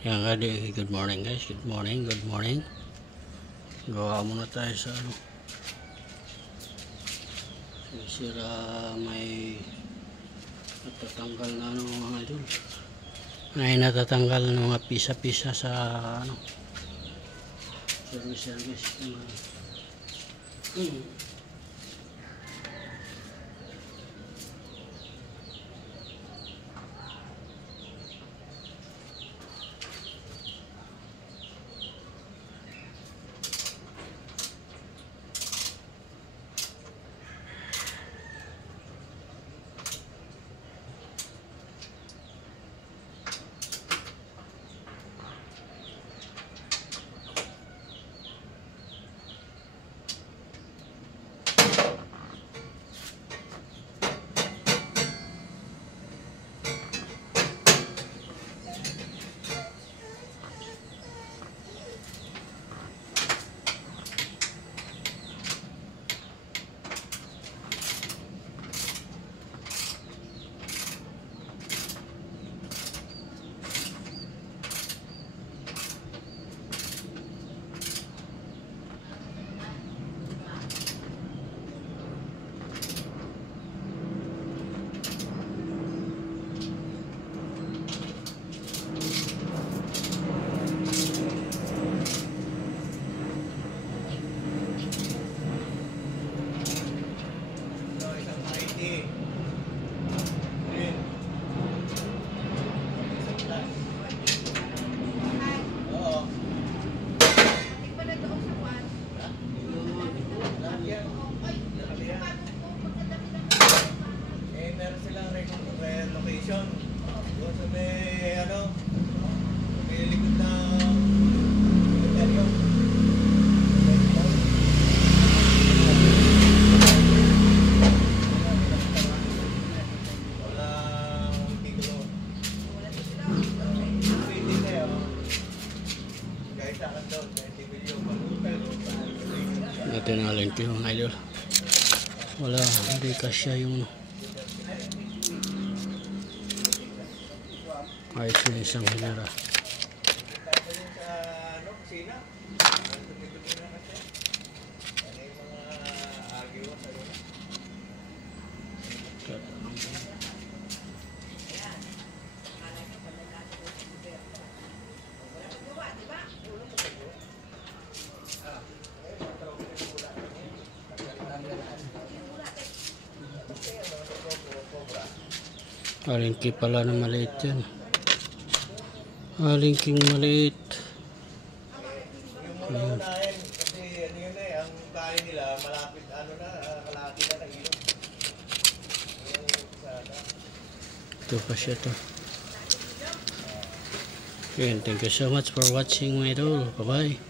Yan nga di, good morning guys, good morning. Gawa muna tayo sa ano. Sira may natatanggal na ano mga idol. May natatanggal na mga pisa-pisa sa ano. Service. Location doon sa may ano, may likod na interior. Walang titulo. Pwede kayo kahit sa akin daw, kahit i-video Natin ang link yung idol. Wala, hindi kasya yung ayos yung isang hilera. Alingki pala na maliit yan. Alingking maliit. Yung muna unahin, kasi ano yun ang kain nila malapit, ano na, kalaki na ilog. Ito pa siya to. Okay, thank you so much for watching my idol. Bye bye.